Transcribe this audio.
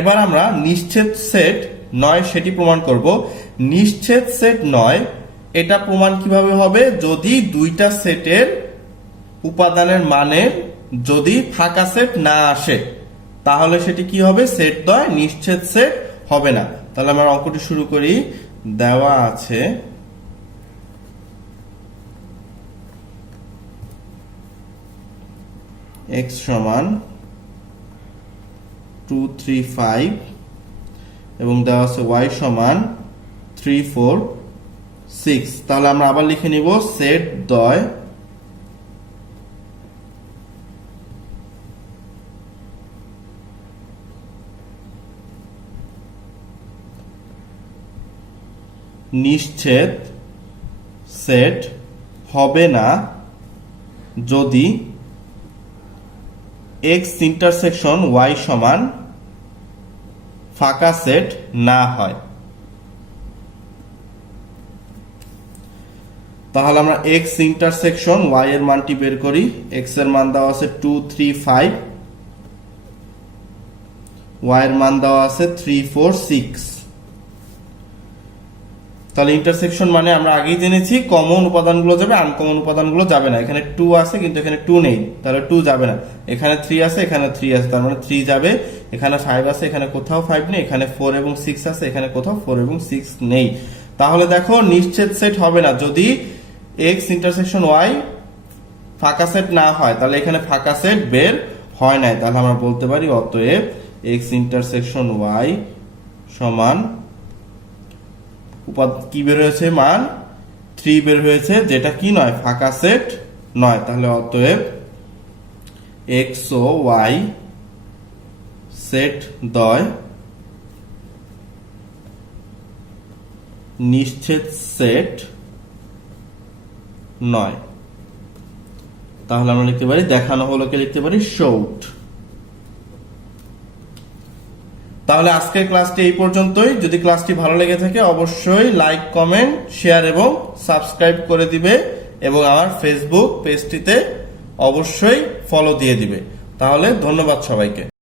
এবার আমরা নিশ্ছেদ সেট নয় সেটি প্রমাণ করব। নিশ্ছেদ সেট নয় এটা প্রমাণ কিভাবে হবে, যদি দুইটা সেটের উপাদানের মানের যদি ফাঁকা সেট না আসে তাহলে সেটি কি হবে, সেট নয়, নিশ্ছেদ সেট হবে না। তাহলে আমরা অঙ্কটি শুরু করি। দেওয়া আছে x সমান 2 3 5 এবং দেওয়া আছে y সমান 3 4 6। তাহলে আমরা আবার লিখে নিব সেট দ্বয় নিশ্ছেদ সেট হবে না যদি x ইন্টারসেকশন y সমান ফাঁকা সেট না হয়। তাহলে আমরা x ইন্টারসেকশন y এর মানটি বের করি। x এর মান দেওয়া আছে 2 3 5, y এর মান দেওয়া আছে 3 4 6। তাহলে ইন্টারসেকশন মানে আমরা আগেই জেনেছি কমন উপাদানগুলো যাবে, আনকমন উপাদানগুলো যাবে না। এখানে 2 আছে কিন্তু এখানে 2 নেই, তাহলে 2 যাবে না। এখানে 3 আছে, এখানে 3 আছে, তার মানে 3 যাবে। এখানে 5 আছে, এখানে কোথাও 5 নেই। এখানে 4 এবং 6 আছে, এখানে কোথাও 4 এবং 6 নেই। তাহলে দেখো নিশ্চিত সেট হবে না যদি x ইন্টারসেকশন y ফাঁকা সেট না হয়, তাহলে এখানে ফাঁকা সেট বের হয় নাই। তাহলে আমরা বলতে পারি অতএব x ইন্টারসেকশন y সমান কি বের হয়েছে, মান 3 বের হয়েছে, যেটা কি নয়, ফাঁকা সেট নয়। তাহলে অতএব x ও y সেট দ্বয় নিশ্চিত সেট নয়। তাহলে আমরা লিখতে পারি দেখানো হলো কে লিখতে পারি শোড। তাহলে আজকের ক্লাসটি এই পর্যন্তই। যদি ক্লাসটি ভালো লেগে থাকে অবশ্যই লাইক, কমেন্ট, শেয়ার এবং সাবস্ক্রাইব করে দিবে এবং আমার ফেসবুক পেজটিতে অবশ্যই ফলো দিয়ে দিবে। তাহলে ধন্যবাদ সবাইকে।